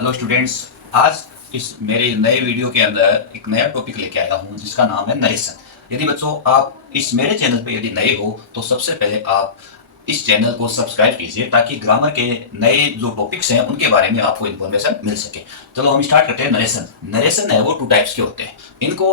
Hello students. आज इस मेरे नए वीडियो के अंदर एक नया टॉपिक लेके आया हूँ जिसका नाम है नरेशन। यदि बच्चों आप इस मेरे चैनल पे यदि नए हो तो सबसे पहले आप इस चैनल को सब्सक्राइब कीजिए ताकि ग्रामर के नए जो टॉपिक्स हैं उनके बारे में आपको इन्फॉर्मेशन मिल सके। चलो हम स्टार्ट करते हैं। नरेशन नरेशन है वो टू टाइप्स के होते हैं। इनको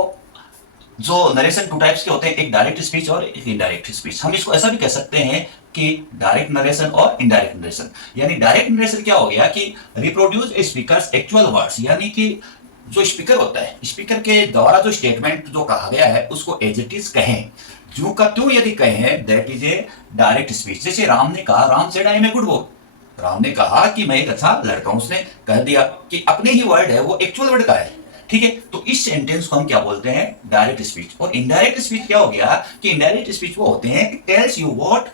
जो नरेशन टू टाइप्स के होते हैं, एक डायरेक्ट स्पीच और एक इनडायरेक्ट स्पीच। हम इसको ऐसा भी कह सकते हैं कि डायरेक्ट नरेशन और इनडायरेक्ट नरेशन। यानी डायरेक्ट नरेशन क्या हो गया कि रिप्रोड्यूस स्पीकर्स एक्चुअल वर्ड्स, यानी कि जो स्पीकर होता है, स्पीकर के द्वारा जो स्टेटमेंट जो कहा गया है उसको एज इट इज कहें, जो का त्यों यदि कहें, that is a direct speech. जैसे राम ने कहा, Ram said I am a good boy. Ram ने कहा कि मैं एक अच्छा लड़का हूं। उसने कह दिया कि अपने ही वर्ड है वो एक्चुअल वर्ड का है। ठीक है, तो इस सेंटेंस को हम क्या बोलते हैं? Direct speech. और इनडायरेक्ट स्पीच क्या हो गया कि इनडायरेक्ट स्पीच वो होते हैं कि tells you what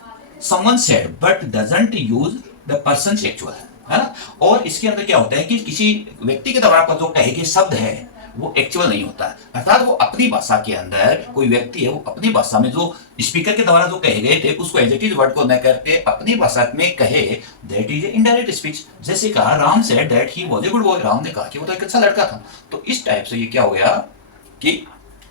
someone said but doesn't use the person actual, है ना। और इसके अंदर क्या होता है कि किसी व्यक्ति के द्वारा पर जो कहे गए शब्द है वो एक्चुअल नहीं होता, अर्थात वो अपनी भाषा के अंदर कोई व्यक्ति है वो अपनी भाषा में जो स्पीकर के द्वारा जो कहे गए थे उसको एज इट इज वर्ड को न करके अपनी भाषा में कहे, दैट इज इनडायरेक्ट स्पीच। जैसे कहा Ram said that he was a good boy. Ram ने कहा कि वो तो एक अच्छा लड़का था। तो इस टाइप से ये क्या हो गया कि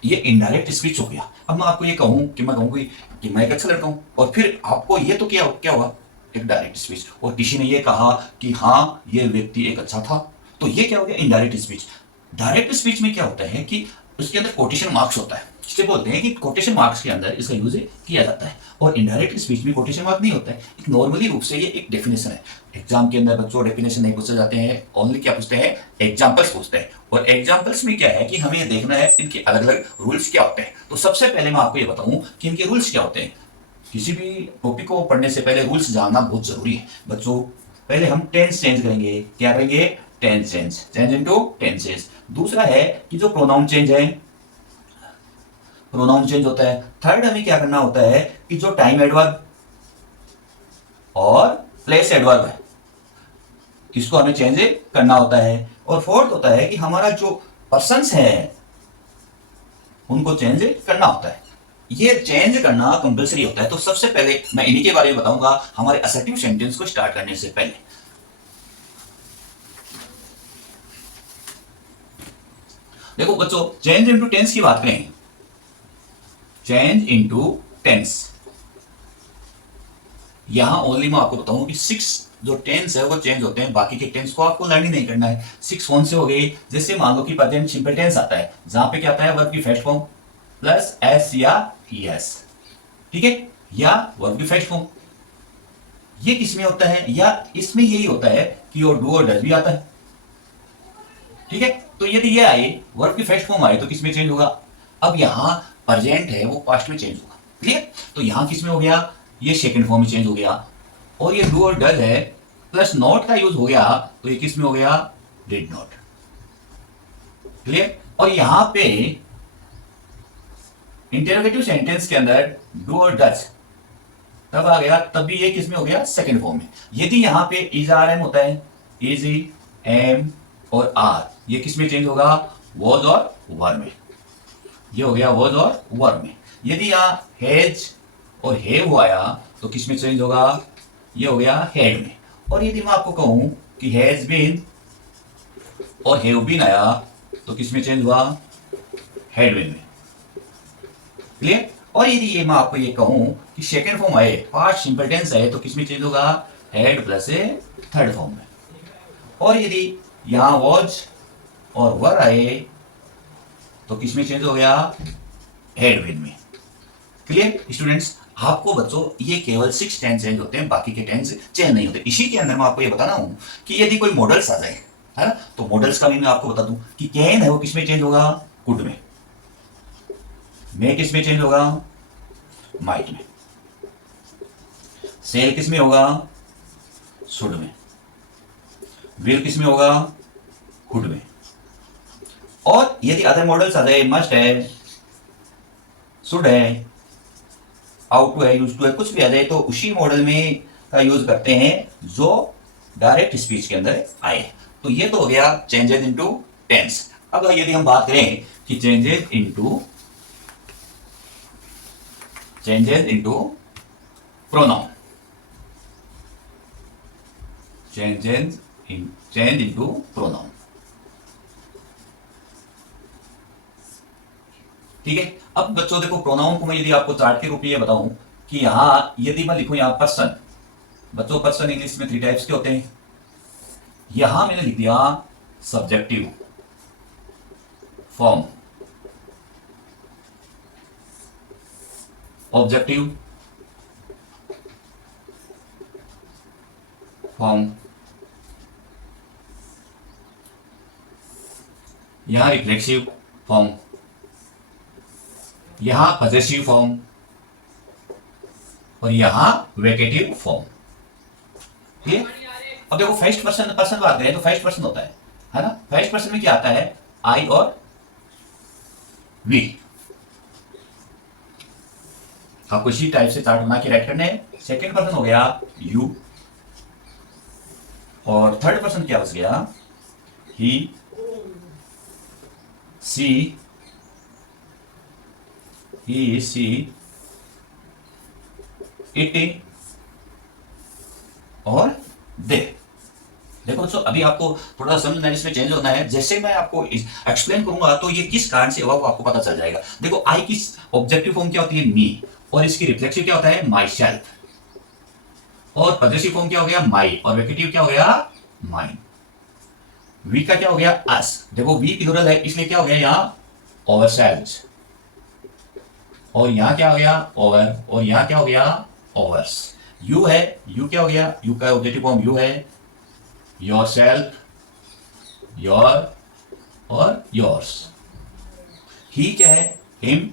ये इनडायरेक्ट स्पीच हो गया। अब मैं आपको ये कहूं कि मैं कहूंगी कि मैं एक अच्छा लड़का हूं और फिर आपको ये तो क्या क्या होगा? एक डायरेक्ट स्पीच। और किसी ने ये कहा कि हाँ ये व्यक्ति एक अच्छा था, तो ये क्या हो गया? Indirect speech. डायरेक्ट स्पीच में क्या होता है कि उसके अंदर कोटेशन मार्क्स होता है, जिसे बोलते हैं कि कोटेशन मार्क्स के अंदर इसका यूज किया जाता है। और इनडायरेक्ट स्पीच में कोटेशन मार्क नहीं होता है, एक नॉर्मली रूप से ये एक डेफिनेशन है। एग्जाम के अंदर बच्चों डेफिनेशन नहीं पूछे जाते हैं, ओनली क्या पूछते हैं? एग्जाम्पल्स पूछते हैं। और एग्जाम्पल्स में क्या है कि हमें ये देखना है इनके अलग अलग रूल्स क्या होते हैं। तो सबसे पहले मैं आपको ये बताऊं कि इनके रूल्स क्या होते हैं। किसी भी टॉपिक को पढ़ने से पहले रूल्स जानना बहुत जरूरी है बच्चों। पहले हम टेंस चेंज करेंगे। क्या करेंगे? Tense change, change into tenses. दूसरा है कि जो प्रोनाउन चेंज है, प्रोनाउन चेंज होता है। थर्ड हमें क्या करना होता है कि जो टाइम एडवर्ब और प्लेस एडवर्ब है इसको हमें चेंज करना होता है। और फोर्थ होता है कि हमारा जो पर्सन्स है उनको चेंज करना होता है। ये चेंज करना कंपलसरी होता है। तो सबसे पहले मैं इन्हीं के बारे में बताऊंगा हमारे असर्टिव सेंटेंस को स्टार्ट करने से पहले। देखो बच्चों, चेंज इनटू टेंस की बात करें, चेंज इनटू टेंस, यहां ओनली मैं आपको बताऊं कि 6 जो टेंस है वो चेंज होते हैं, बाकी के टेंस को आपको लर्न ही नहीं करना है। 6 कौन से हो गए? जैसे मान लो कि प्रेजेंट सिंपल टेंस आता है, जहां पे क्या आता है? वर्ब की फर्स्ट फॉर्म प्लस एस या एस, ठीक है, या वर्ब की फर्स्ट फॉर्म। ये किसमें होता है? या इसमें यही होता है कि और डू और डज भी आता है, ठीक है। तो यदि ये आए, वर्ब की फर्स्ट फॉर्म आए, तो किसमें चेंज होगा? अब यहां प्रेजेंट है वो पास्ट में चेंज होगा, क्लियर। तो यहां किसमें हो गया? ये सेकंड फॉर्म में चेंज हो गया। और ये डू और डज है प्लस नॉट का यूज हो गया, तो ये किसमें हो गया? Did not, clear. और यहां पे इंटरोगेटिव सेंटेंस के अंदर डू और डज तब आ गया, तब भी ये किसमें हो गया? सेकंड फॉर्म में। यदि यहां पे इज आर एम होता है, इज एम और आर, ये किसमें चेंज होगा? वॉज और वर में। ये हो गया वॉज और वर में। यदि यहां हैज और हैव आया तो किसमें चेंज होगा? ये हो गया हैड में। और यदि मैं आपको कहूं कि हैज बीन और हैव बीन आया तो किसमें चेंज हुआ? हैड बीन में, क्लियर। और यदि ये मैं आपको ये कहूं कि सेकंड फॉर्म आए, पास्ट सिंपल टेंस आए, तो किसमें चेंज होगा? Had plus A third form में। और यदि यहां वॉज और वर आए तो किसमें चेंज हो गया? हैड बीन में, क्लियर स्टूडेंट्स। आपको बच्चों ये केवल 6 टेंस चेंज होते हैं, बाकी के टेंस चेंज नहीं होते। इसी के अंदर मैं आपको ये बताना हूं कि यदि कोई मॉडल्स आ जाए, है ना, तो मॉडल्स का भी मैं आपको बता दूं कि कैन है वो किसमें चेंज होगा? कुड में। मे किसमें चेंज होगा? माइट में। सेल किसमें होगा? शुड में। विल किसमें होगा? कुड में। और यदि अदर मॉडल्स आ जाए, मस्ट है, शुड है, आउट टू है, यूज टू है, कुछ भी आ जाए, तो उसी मॉडल में का यूज करते हैं जो डायरेक्ट स्पीच के अंदर आए। तो ये तो हो गया चेंजेस इनटू टेंस। अब यदि हम बात करें कि changes into pronoun, changes in change into pronoun. ठीक है। अब बच्चों देखो, प्रोनाउन को मैं यदि आपको चार्ट के रूप में ये बताऊं कि यहां यदि मैं लिखूं यहां पर्सन, बच्चों पर्सन इंग्लिश में 3 टाइप्स के होते हैं। यहां मैंने लिख दिया सब्जेक्टिव फॉर्म, ऑब्जेक्टिव फॉर्म, यहां रिफ्लेक्सिव फॉर्म, यहां पॉजेसिव फॉर्म और यहां वेकेटिव फॉर्म। ठीक है। अब देखो फर्स्ट पर्सन पर्सन बात करें तो फर्स्ट पर्सन होता है ना। फर्स्ट पर्सन में क्या आता है, आई और वी। आपको इसी टाइप से चार्ट बना के राइट करने हैं। सेकेंड पर्सन हो गया यू, और थर्ड पर्सन क्या बच गया, ही, सी, ही, सी, इट और दे। देखो दोस्तों, अभी आपको थोड़ा समझना है, इसमें चेंज होना है। जैसे मैं आपको एक्सप्लेन करूंगा तो ये किस कारण से हुआ वो आपको पता चल जाएगा। देखो आई की ऑब्जेक्टिव फॉर्म क्या होती है, मी, और इसकी रिफ्लेक्सिव क्या होता है, माई सेल्फ, और पॉजेसिव फॉर्म क्या हो गया, माई, और वेकेटिव क्या हो गया, माइन। वी का क्या हो गया, अस। देखो वी प्लूरल है इसलिए क्या हो गया यहां ओवर सेल्व्स, और यहां क्या हो गया ओवर, और यहां क्या हो गया ओवर्स। यू है, यू क्या हो गया, यू का ऑब्जेक्टिव फॉर्म यू है, योर सेल्फ, योर और योर्स। ही क्या है, हिम,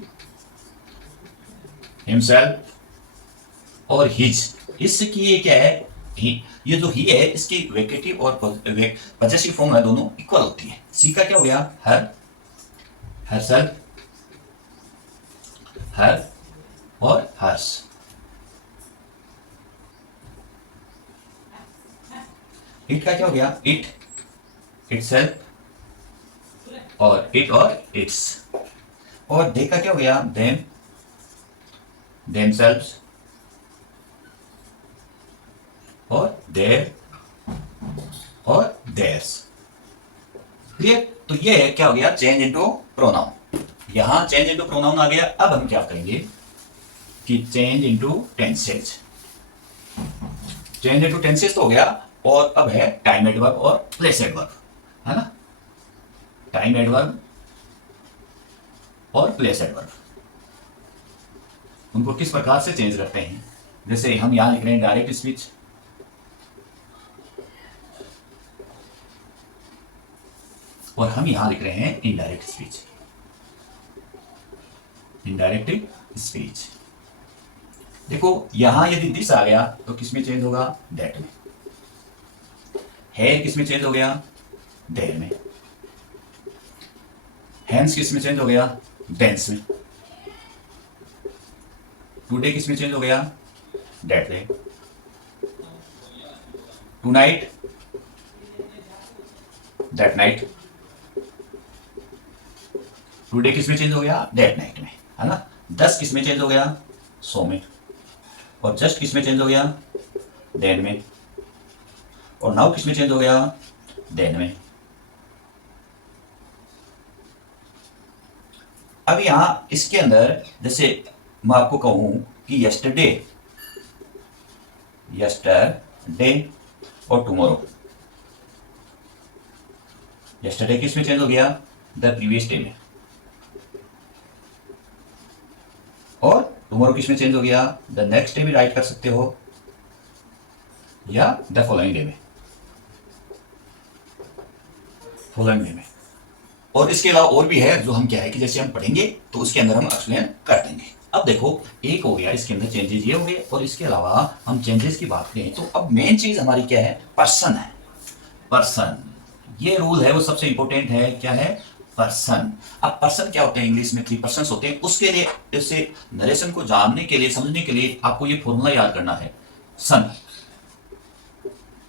हिमसेल्फ और हिज। इसकी ये क्या है, ही। ये जो ही है इसकी वेकेटिव और पॉजेसिव फॉर्म है दोनों इक्वल होती है। सी का क्या हो गया, हर, हर सेल्फ, हर और हर्स। इट का क्या हो गया, इट, इटसेल्फ और इट और इट्स। और दे का क्या हो गया, देम, देमसेल्व्स और देयर और देयर्स। क्लियर। तो ये क्या हो गया, चेंज इनटू प्रोनाउन। यहां चेंज इनटू प्रोनाउन आ गया। अब हम क्या करेंगे कि change into tenses. Change into tenses तो हो गया, और अब है टाइम एडवर्ब और प्लेस एडवर्ब, है ना। टाइम एडवर्ब और प्लेस एडवर्ब, उनको किस प्रकार से चेंज करते हैं। जैसे हम यहां लिख रहे हैं डायरेक्ट स्पीच, और हम यहां लिख रहे हैं इनडायरेक्ट स्पीच। इनडायरेक्ट स्पीच, देखो यहां यदि दिस आ गया तो किसमें चेंज होगा, दैट में। है किसमें चेंज हो गया, देयर में। हैंस किसमें चेंज हो गया, देंस में। टुडे किसमें चेंज हो गया, दैट में। Tonight, that night. टुडे किसमें चेंज हो गया, दैट नाइट में, है ना। 10 किसमें चेंज हो गया, सो में। और जस्ट किसमें चेंज हो गया, देन में। और नाउ किसमें चेंज हो गया, देन में। अब यहां इसके अंदर जैसे मैं आपको कहूं कि यस्टरडे, यस्टरडे और टुमारो। यस्टरडे किसमें चेंज हो गया, द प्रीवियस डे में। और टुमारो किसमें चेंज हो गया, द नेक्स्ट डे भी राइट कर सकते हो, या द फॉलोइंग डे में, फॉलोइंग डे में। और इसके अलावा और भी है जो हम क्या है कि जैसे हम पढ़ेंगे तो उसके अंदर हम एक्सप्लेन कर देंगे। अब देखो एक हो गया, इसके अंदर चेंजेस ये हो गए, और इसके अलावा हम चेंजेस की बात करें तो अब मेन चीज हमारी क्या है, पर्सन है। पर्सन, ये रूल है वो सबसे इंपॉर्टेंट है, क्या है, पर्सन। अब पर्सन क्या होते हैं, इंग्लिश में 3 पर्सन्स होते हैं। उसके लिए इसे नरेशन को जानने के लिए, समझने के लिए आपको ये फॉर्मूला याद करना है, सन।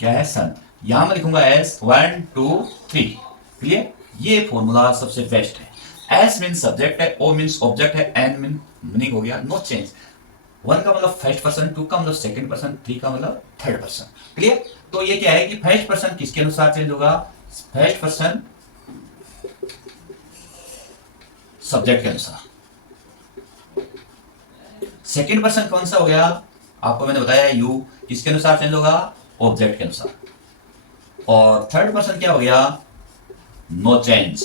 क्या है, सन। यहां मैं लिखूंगा एस 1 2 3। क्लियर। ये फॉर्मूला सबसे बेस्ट है। एस मीन सब्जेक्ट है, ओ मीन्स ऑब्जेक्ट है, एन मीन मीनिंग हो गया, नो चेंज। वन का मतलब फर्स्ट पर्सन, टू का मतलब सेकंड पर्सन, थ्री का मतलब थर्ड पर्सन। क्लियर? तो ये क्या है कि फर्स्ट पर्सन किसके अनुसार चेंज होगा? फर्स्ट पर्सन सब्जेक्ट के अनुसार। सेकंड पर्सन कौन सा हो गया? आपको मैंने बताया यू किसके अनुसार चेंज होगा? ऑब्जेक्ट के अनुसार। और थर्ड पर्सन क्या हो गया? No change.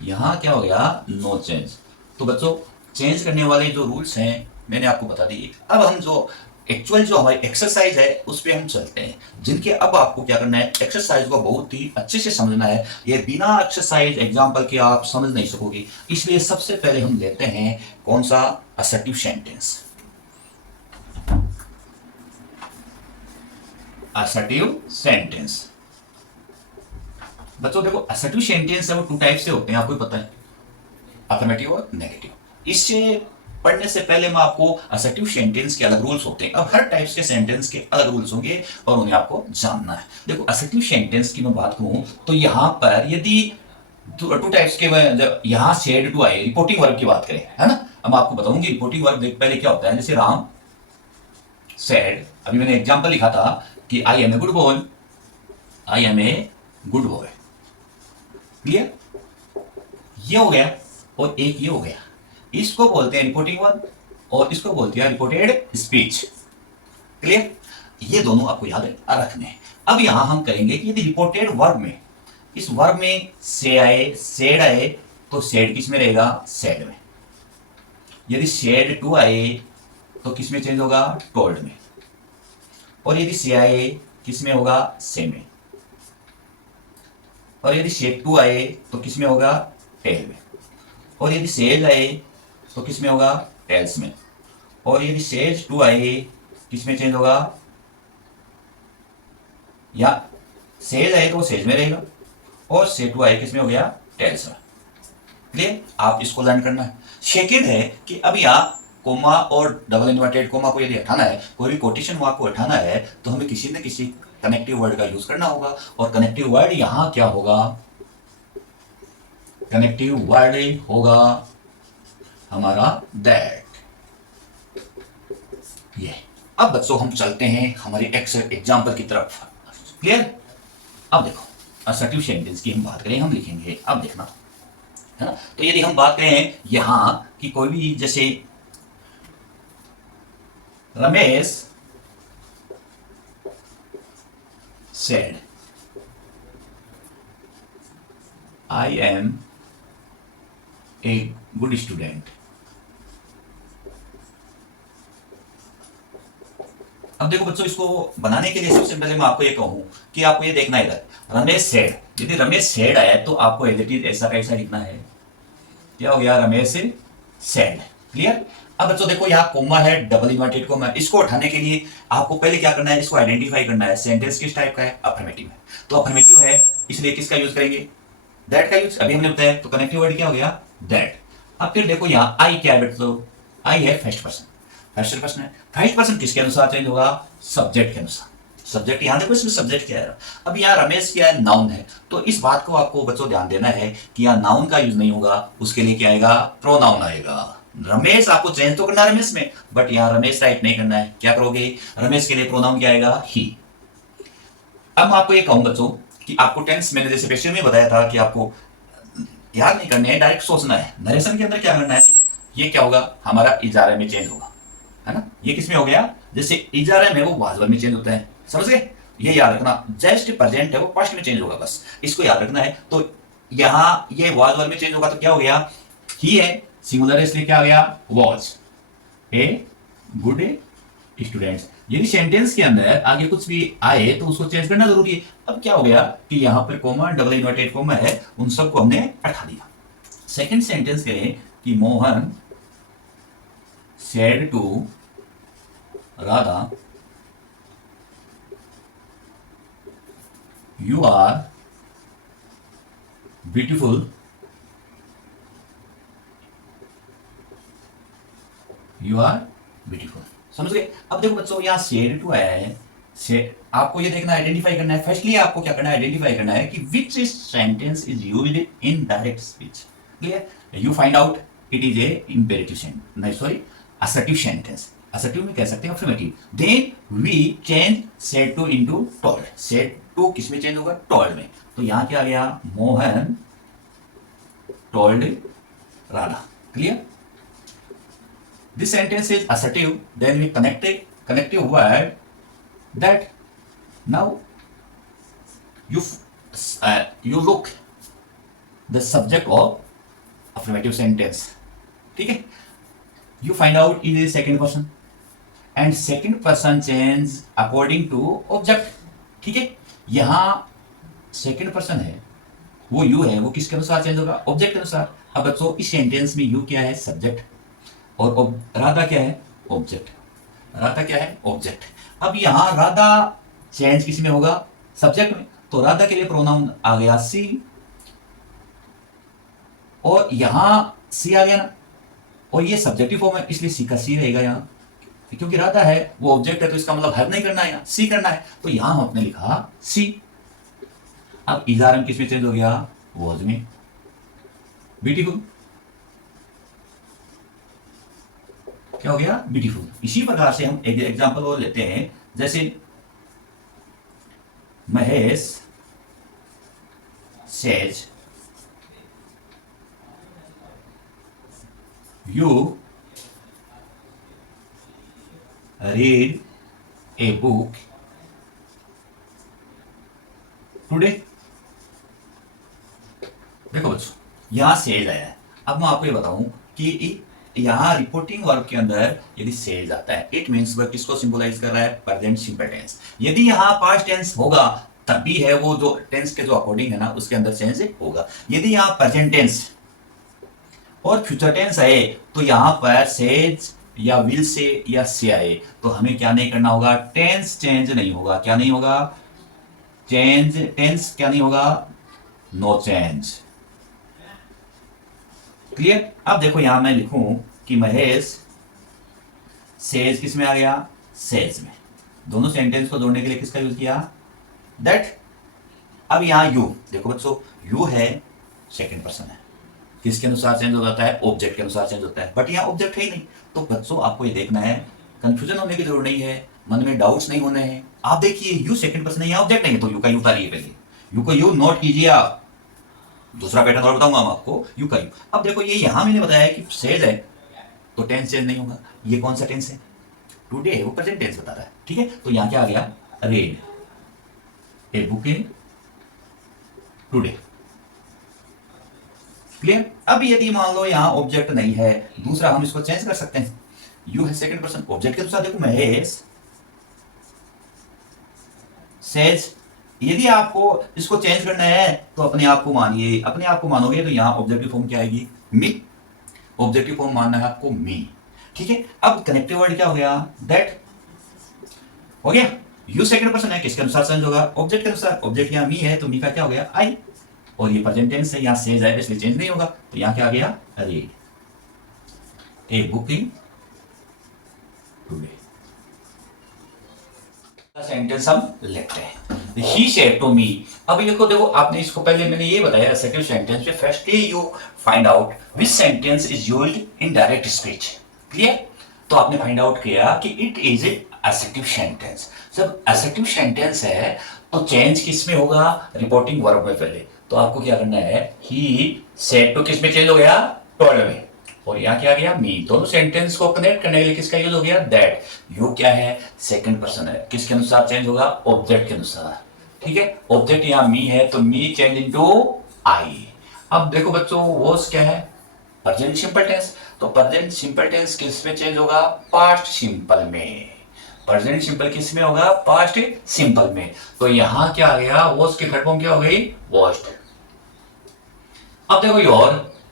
यहां क्या हो गया? No change. तो बच्चों चेंज करने वाले जो रूल्स हैं मैंने आपको बता दिए। अब हम जो एक्चुअल जो हमारी एक्सरसाइज है उस पर हम चलते हैं, जिनके अब आपको क्या करना है, एक्सरसाइज को बहुत ही अच्छे से समझना है। ये बिना एक्सरसाइज एग्जाम्पल के आप समझ नहीं सकोगे। इसलिए सबसे पहले हम लेते हैं कौन सा? Assertive sentence. Assertive sentence. बच्चों देखो असर्टिव सेंटेंस है वो टू टाइप से होते हैं, आपको पता है, अफर्मेटिव और नेगेटिव। इससे पढ़ने से पहले मैं आपको असर्टिव सेंटेंस के अलग रूल्स होते हैं। अब हर टाइप्स के सेंटेंस के अलग रूल्स होंगे और उन्हें आपको जानना है। देखो असर्टिव सेंटेंस की मैं बात करूं तो यहां पर यदि टू टाइप्स के यहां शेड टू आए, रिपोर्टिंग वर्ब की बात करें, है ना। अब मैं आपको बताऊंगी रिपोर्टिंग वर्ब पहले क्या होता है। जैसे राम सेड, अभी मैंने एग्जांपल लिखा था कि I am a good boy, I am a good boy. Clear? ये हो गया और एक ये हो गया। इसको बोलते हैं रिपोर्टिंग वर्ब और इसको बोलते हैं रिपोर्टेड स्पीच। क्लियर? ये दोनों आपको याद रखने हैं। अब यहां हम करेंगे कि यदि रिपोर्टेड वर्ब में, इस वर्ब में से आए, सेड आए, तो सेड किस में रहेगा? सेड में। यदि सेड टू आए तो किस में चेंज होगा? टोल्ड में। और यदि से आए किस में होगा? से में। और यदि सेड टू आए तो किस में होगा? टेल में। और यदि सेज आए तो किस में होगा? टेल्स में। और यदि सेज टू आए किस में चेंज होगा? या सेज आए तो वो सेज में रहेगा और से टू आए किस में हो गया? टेल्स में। क्लियर? आप इसको लर्न करना है। सेकेंड है कि अब यहाँ कोमा और डबल इन्वर्टेड कोमा को यदि हटाना है, कोई भी कोटेशन मार्क को हटाना है, तो हमें किसी न किसी कनेक्टिव वर्ड का यूज करना होगा। और कनेक्टिव वर्ड यहां क्या होगा? कनेक्टिव वर्ड होगा हमारा दैट। ये। अब बच्चों हम चलते हैं हमारे एग्जाम्पल की तरफ। क्लियर? अब देखो असर्टिव सेंटेंस की हम बात करें, हम लिखेंगे, अब देखना, है ना। तो यदि हम बात करें यहां कि कोई भी, जैसे Ramesh said I am a good student. अब देखो बच्चों इसको बनाने के लिए सबसे पहले मैं आपको ये कहूं कि आपको ये देखना है इधर रमेश सेड। यदि रमेश सेड आया तो आपको एज इट इज ऐसा कैसा लिखना है? क्या हो गया? रमेश सेड। क्लियर? अब बच्चों देखो यहाँ कोमा है, डबल इन्वर्टेड कोमा, इसको उठाने के लिए आपको पहले क्या करना है? इसको आइडेंटिफाई करना है। सेंटेंस किस टाइप का है? अफर्मेटिव है। तो अफर्मेटिव है इसलिए किसका यूज करेंगे? दैट का यूज अभी हमने बताया। तो कनेक्टिव वर्ड क्या हो गया? दैट। अब फिर देखो यहाँ आई क्या है बच्चों? आई है फर्स्ट पर्सन। फर्स्ट पर्सन है। फर्स्ट पर्सन किसके अनुसार चेंज होगा? सब्जेक्ट के अनुसार। सब्जेक्ट यहां देखो, इसमें सब्जेक्ट क्या है? अब यहाँ रमेश क्या है? नाउन है। तो इस बात को आपको बच्चों ध्यान देना है कि यहाँ नाउन का यूज नहीं होगा, उसके लिए क्या आएगा? प्रोनाउन आएगा। रमेश आपको चेंज तो करना है रमेश में, बट यहाँ रमेश टाइप नहीं करना है। क्या करोगे? रमेश के लिए प्रोनाउन क्या आएगा? ही। अब मैं आपको ये कहूं बच्चों कि आपको टेंस मैंने जैसे पेशे में बताया था कि आपको याद नहीं करने है, डायरेक्ट सोचना है। नरेशन के अंदर क्या करना है? ये क्या होगा? हमारा इजारे में चेंज होगा, है ना। ये किसमें हो गया? जैसे इजारे में वो वाजवर में चेंज होता है, समझ गए? ये याद रखना। जस्ट प्रेजेंट है वो पास्ट में चेंज होगा, बस इसको याद रखना है। तो यहां ये वाजवर में चेंज होगा तो क्या हो गया? ही है सिंगुलर है इसलिए क्या आ गया? Was a good students. यदि सेंटेंस के अंदर आगे कुछ भी आए तो उसको चेंज करना जरूरी है। अब क्या हो गया कि यहां पर कोमा, डबल इन्वर्टेड कोमा है, उन सबको हमने हटा दिया। सेकंड सेंटेंस करें कि Mohan said to Radha you are beautiful, you are beautiful. समझ गए? अब देखो बच्चों यहाँ सेड टू आया है, से आपको ये देखना, आइडेंटिफाई करना है। फर्स्टली आपको क्या करना है? आइडेंटिफाई करना है कि which sentence is used in direct speech. Clear? You find out it is a imperative sentence, नहीं सॉरी, असर्टिव सेंटेंस। असर्टिव में कह सकते हैं affirmative. Then we change said to into told. Said to किस में चेंज होगा? Told में। तो यहां क्या आ गया? Mohan told Radha. Clear? This sentence is assertive. Then we connect a connective word that now you look the subject of affirmative sentence. ठीक है? You find out in the second person and second person change according to object. ठीक है? यहां second person है, वो you है, वो किसके अनुसार चेंज होगा? ऑब्जेक्ट के अनुसार। अब बच्चों इस सेंटेंस में यू क्या है? सब्जेक्ट, और राधा क्या है? ऑब्जेक्ट। राधा क्या है? ऑब्जेक्ट। अब यहां राधा चेंज किस में होगा? सब्जेक्ट में। तो राधा के लिए प्रोनाउन आ गया सी, और यहां सी आ गया ना, और ये सब्जेक्टिव फॉर्म है, इसलिए सी का सी रहेगा यहां, क्योंकि राधा है वो ऑब्जेक्ट है, तो इसका मतलब हर नहीं करना है, यहां सी करना है, तो यहां हमने लिखा सी। अब इजारम किस में चेंज हो गया? वॉज में। ब्यूटीफुल क्या हो गया? ब्यूटीफुल। इसी प्रकार से हम एक एग्जांपल और लेते हैं, जैसे Mahesh says you read a book today. देखो बच्चों, यहां सेज आया है। अब मैं आपको ये बताऊं कि यहां रिपोर्टिंग वर्ब के अंदर यदि सेज आता है, इट मींस वह किसको सिंबलाइज कर रहा है? Present simple tense. यदि यहां पास्ट टेंस होगा तब भी है वो जो टेंस के जो अकॉर्डिंग है ना, उसके अंदर चेंज होगा। यदि यहां प्रेजेंट टेंस और फ्यूचर टेंस आए तो यहां पर सेज या विल से या से आए तो हमें क्या नहीं करना होगा? टेंस चेंज नहीं होगा। क्या नहीं होगा? चेंज टेंस क्या नहीं होगा? No change. क्लियर? अब देखो यहां मैं लिखूं कि महेश सेज किस में आ गया? सेज में। दोनों सेंटेंस को जोड़ने के लिए किसका यूज किया? दैट। अब यहां यू, देखो बच्चों, यू है, सेकंड पर्सन है, किसके अनुसार चेंज हो जाता है? ऑब्जेक्ट के अनुसार चेंज होता है, बट यहां ऑब्जेक्ट है ही नहीं। तो बच्चों आपको ये देखना है, कंफ्यूजन होने की जरूरत नहीं है, मन में डाउट्स नहीं होने हैं। आप देखिए यू सेकंड पर्सन है, यहां ऑब्जेक्ट नहीं है, तो यू का यू उतारिए पहले। यू को यू नोट कीजिए आप। दूसरा पैटर्न और बताऊंगा मैं आपको, यू का यू। अब देखो ये यहां मैंने बताया कि सेज है, तो टेंस चेंज नहीं होगा। ये कौन सा टेंस है? टुडे है, वो प्रेजेंट टेंस बता रहा है। ठीक है? तो यहां क्या आ गया? Red A book in today. Clear? अब यदि मान लो यहां ऑब्जेक्ट नहीं है, दूसरा हम इसको चेंज कर सकते हैं। यू है सेकंड पर्सन, ऑब्जेक्ट के अनुसार देखो महेश सेज। यदि आपको इसको चेंज करना है तो अपने आप को मानिए, अपने आप को मानोगे तो यहां ऑब्जेक्टिव फॉर्म क्या आएगी? मी। ऑब्जेक्टिव फॉर्म मानना है आपको मी। ठीक है? अब कनेक्टिव वर्ड क्या हो गया? दैट हो गया। यू सेकंड पर्सन है, किसके अनुसार चेंज होगा? ऑब्जेक्ट के अनुसार। ऑब्जेक्ट यहां मी है, तो मी का क्या हो गया? आई। और ये प्रेजेंट टेंस है, यहां सेज है, इसलिए चेंज नहीं होगा, तो यहां क्या आ गया? Read a book in today. Sentence हम लेते हैं। He said to me. अब ये देखो, देखो आपने इसको पहले मैंने ये बताया सेकंड सेंटेंस पे, firstly you find out which sentence is used in direct speech. Clear? तो आपने फाइंड आउट किया कि it is A assertive sentence. जब असर्टिव सेंटेंस है तो चेंज किस में होगा? रिपोर्टिंग वर्ब में पहले। तो आपको क्या करना है? ही सेड टू किस में चेंज हो गया? टोल्ड में। और यहां क्या गया? मी। दोनों सेंटेंस को कनेक्ट करने के लिए किसका यूज हो गया? दैट। यू क्या है? सेकंड पर्सन है, किसके अनुसार चेंज होगा? ऑब्जेक्ट के अनुसार। ठीक है? ऑब्जेक्ट यहां मी है, तो मी चेंज इनटू आई। अब देखो बच्चों, वॉज क्या है? Present simple tense. तो प्रेजेंट सिंपल टेंस किस में चेंज होगा? पास्ट सिंपल में। प्रेजेंट सिंपल किस में होगा? पास्ट सिंपल में। तो यहां क्या आ गया? वॉज की थर्ड फॉर्म क्या हो गई? वॉज्ड। अब देखो योर।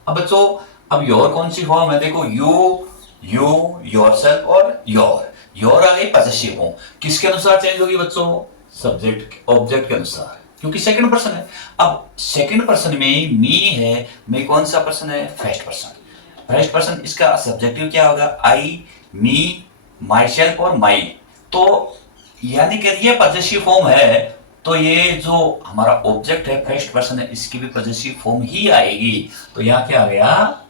अब बच्चों, अब योर कौन सी फॉर्म है? देखो यू योरसेल्फ और योर आ गई पॉसेसिव फॉर्म। किसके अनुसार चेंज होगी बच्चों? सब्जेक्ट ऑब्जेक्ट के अनुसार, क्योंकि सेकंड पर्सन है। अब सेकंड पर्सन में मी है, मैं कौन सा पर्सन है? First person. फर्स्ट पर्सन, इसका सब्जेक्टिव क्या होगा? आई, मी, माई सेल्फ और माई। तो यानी कि ये पॉसेसिव फॉर्म है, तो ये जो हमारा ऑब्जेक्ट है फर्स्ट पर्सन है, इसकी भी पॉसेसिव फॉर्म ही आएगी। तो यहां क्या आ गया?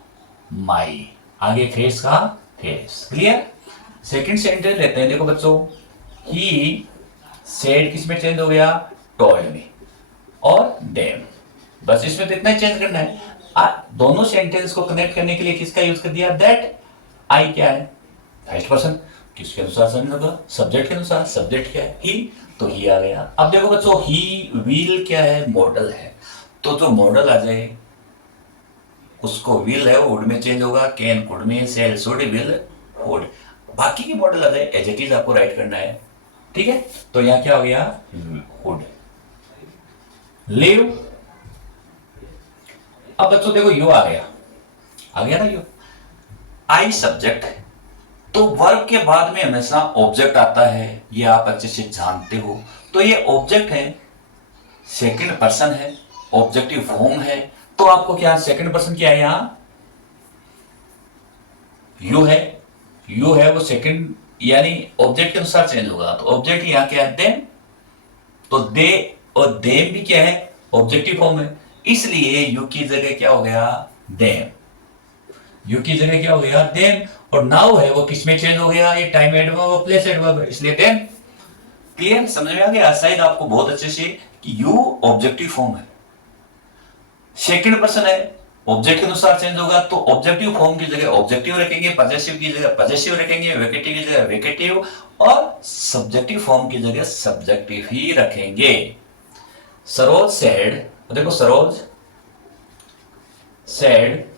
माई। आगे फेस का फेस। क्लियर? सेकंड सेंटेंस लेते हैं, देखो बच्चों, ही सेड किस में चेंज हो गया, टोल्ड मी और देम। बस इसमें तो इतना ही चेंज करना है। दोनों सेंटेंस को कनेक्ट करने के लिए किसका यूज कर दिया, दैट। आई क्या है, फर्स्ट पर्सन, किसके अनुसार समझ होगा, सब्जेक्ट के अनुसार। सब्जेक्ट क्या है, ही, तो ही आ गया। अब देखो बच्चों, ही विल क्या है, मॉडल है, तो जो मॉडल आ जाए उसको विल है वुड में चेंज होगा, कैन कुड में, सेल शुड, विल वुड। बाकी की मॉडल आ जाए एडजेक्टिव आपको राइट करना है, ठीक है। तो यहां क्या हो गया, वुड। लिव, अब बच्चों देखो यू आ गया ना यू। आई सब्जेक्ट, तो वर्ब के बाद में हमेशा ऑब्जेक्ट आता है, ये आप अच्छे से जानते हो। तो ये ऑब्जेक्ट है, सेकंड पर्सन है, ऑब्जेक्टिव फॉर्म है। तो आपको क्या सेकंड पर्सन क्या है, यहां यू है, यू है वो सेकंड यानी ऑब्जेक्ट के अनुसार चेंज होगा। तो ऑब्जेक्ट यहां क्या है, देम। तो दे और देम भी क्या है, ऑब्जेक्टिव फॉर्म है, इसलिए यू की जगह क्या हो गया, देम। यू की जगह क्या हो गया, देम। और नाउ है वो किस में चेंज हो गया, ये टाइम एडवर्ब और प्लेस एडवर्ब है, इसलिए देम। क्लियर, समझ में आ गया शायद आपको बहुत अच्छे से कि यू ऑब्जेक्टिव फॉर्म है, सेकंड पर्सन है, ऑब्जेक्ट के अनुसार चेंज होगा। तो ऑब्जेक्टिव फॉर्म की जगह ऑब्जेक्टिव रखेंगे, पजेसिव की जगह पजेसिव रखेंगे, वेकेटिव की जगह वेकेटिव, और सब्जेक्टिव फॉर्म की जगह सब्जेक्टिव ही रखेंगे। सरोज सेड, देखो सरोज सेड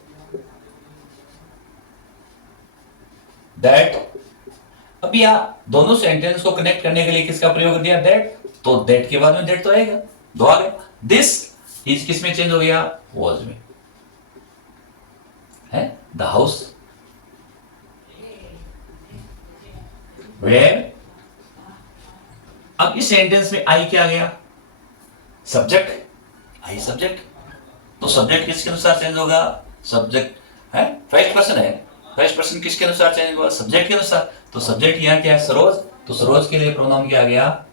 दैट। अब यहां दोनों सेंटेंस को कनेक्ट करने के लिए किसका प्रयोग कर दिया, दैट। तो दैट के बाद में दैट तो आएगा, दो आ गया। दिस इज किस में चेंज हो गया, वॉज में है, द हाउस वेयर। अब इस सेंटेंस में आई क्या आ गया, सब्जेक्ट, आई सब्जेक्ट। तो सब्जेक्ट किसके अनुसार चेंज होगा, सब्जेक्ट है, फर्स्ट पर्सन है, फर्स्ट पर्सन किसके अनुसार चेंज होगा, सब्जेक्ट के अनुसार। तो सब्जेक्ट यहां क्या है, सरोज। तो सरोज के लिए प्रोनाउन क्या आ गया,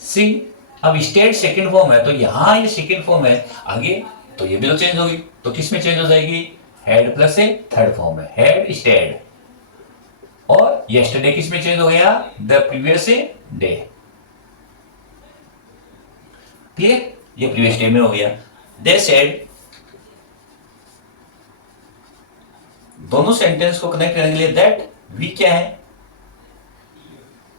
सी। अब स्टेट सेकंड फॉर्म है, तो यहां ये सेकंड फॉर्म है, आगे तो ये भी तो चेंज होगी। तो किस में चेंज हो जाएगी, हेड प्लस से थर्ड फॉर्म है, हेड स्टेड। और यस्टरडे किस में चेंज हो गया, द प्रीवियस डे। क्लियर, ये प्रीवियस डे में हो गया। दे सेड, दोनों सेंटेंस को कनेक्ट करने के लिए दैट। वी क्या है,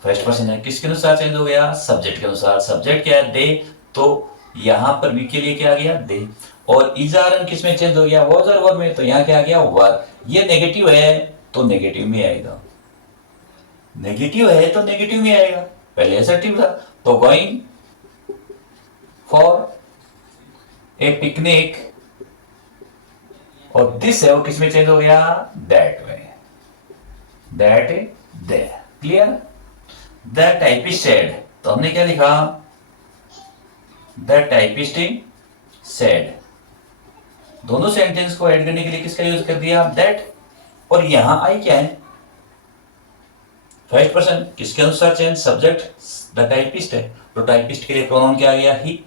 फर्स्ट पर्सन है, किसके अनुसार चेंज हो गया, सब्जेक्ट के अनुसार। सब्जेक्ट क्या है, दे। तो यहां पर वी के लिए क्या आ गया, दे। और इज आर एन किस में चेंज हो गया, वॉज और वर में। तो यहां क्या आ गया, वर। ये नेगेटिव है तो नेगेटिव में आएगा, नेगेटिव है तो नेगेटिव में आएगा, पहले असर्टिव था। तो गोइंग फॉर ए पिकनिक, और दिस है वो किस में चेंज हो गया, दैट में, that they. Clear, the typist said, तो हमने क्या लिखा, द टाइपिस्ट सेड। दोनों सेंटेंस को ऐड करने के लिए किसका यूज कर दिया, दैट। और यहां आई क्या है, फर्स्ट पर्सन, किसके अनुसार चेंज, सब्जेक्ट, द टाइपिस्ट है। तो टाइपिस्ट के लिए प्रोनाउन क्या आ गया, ही।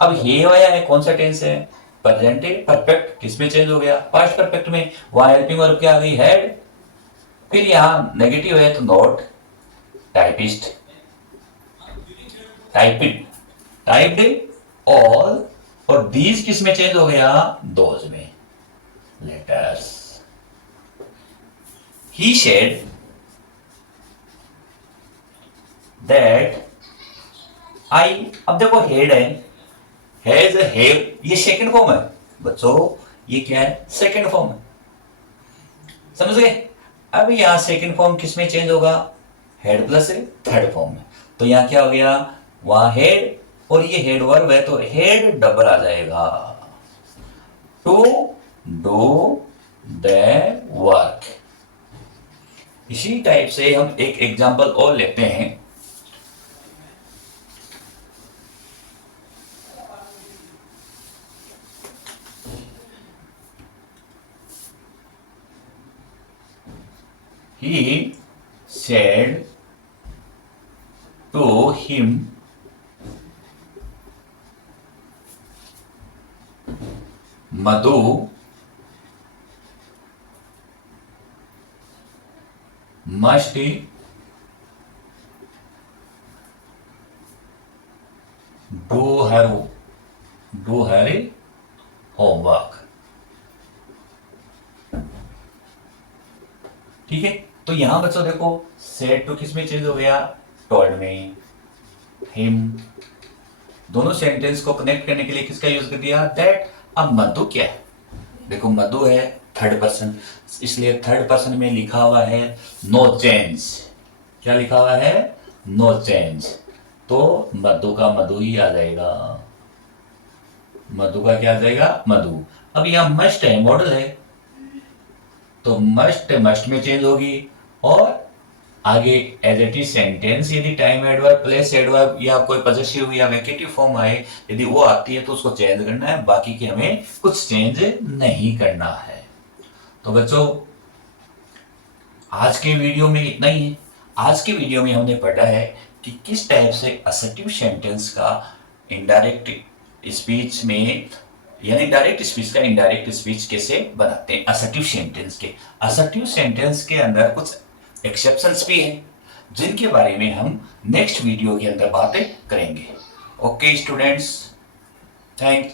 अब ये आया है, कौन सा टेंस है, प्रेजेंट परफेक्ट, किसमें चेंज हो गया, पास्ट परफेक्ट में। वहां हेल्पिंग वर्ब क्या आ गई, हैड। फिर यहां नेगेटिव है तो not, typist, typed, typed, all. और दीज किस में चेंज हो गया, दोज में, letters. He said that I. अब देखो हेड है, हैज, हैव, ये सेकंड फॉर्म है बच्चों, ये क्या है, सेकंड फॉर्म है, समझ गए। अब यहां सेकंड फॉर्म किस में चेंज होगा, हेड प्लस थर्ड फॉर्म में। तो यहां क्या हो गया, वहां हेड, और ये हेड वर्ब है तो हेड डबल आ जाएगा, टू डू द वर्क। इसी टाइप से हम एक एग्जांपल और लेते हैं। He said to him, Madhu, must do her homework. ठीक है, तो यहां बच्चों देखो सेड टू किस में चेंज हो गया, टोल्ड में, हिम। दोनों सेंटेंस को कनेक्ट करने के लिए किसका यूज कर दिया, दैट। अब मधु क्या है, देखो मधु है थर्ड पर्सन, इसलिए थर्ड पर्सन में लिखा हुआ है नो चेंज। क्या लिखा हुआ है, नो चेंज। तो मधु का मधु ही आ जाएगा, मधु का क्या आ जाएगा, मधु। अब यह मस्ट है, मॉडल है, तो मस्ट में चेंज होगी। और आगे एडजेक्टिव सेंटेंस यदि टाइम एडवर्ब, प्लेस एडवर्ब या कोई पॉजेसिव या वेकेटिव फॉर्म आए, यदि वो आती है तो उसको चेंज करना है, बाकी के हमें कुछ चेंज नहीं करना है। तो बच्चों आज के वीडियो में इतना ही है। आज के वीडियो में हमने पढ़ा है कि किस टाइप से असर्टिव सेंटेंस का इनडायरेक्ट स्पीच में, यानी डायरेक्ट स्पीच का इनडायरेक्ट स्पीच कैसे बनाते हैं असर्टिव सेंटेंस के। असर्टिव सेंटेंस के अंदर कुछ एक्सेप्शंस भी हैं जिनके बारे में हम नेक्स्ट वीडियो के अंदर बातें करेंगे। Okay students, thank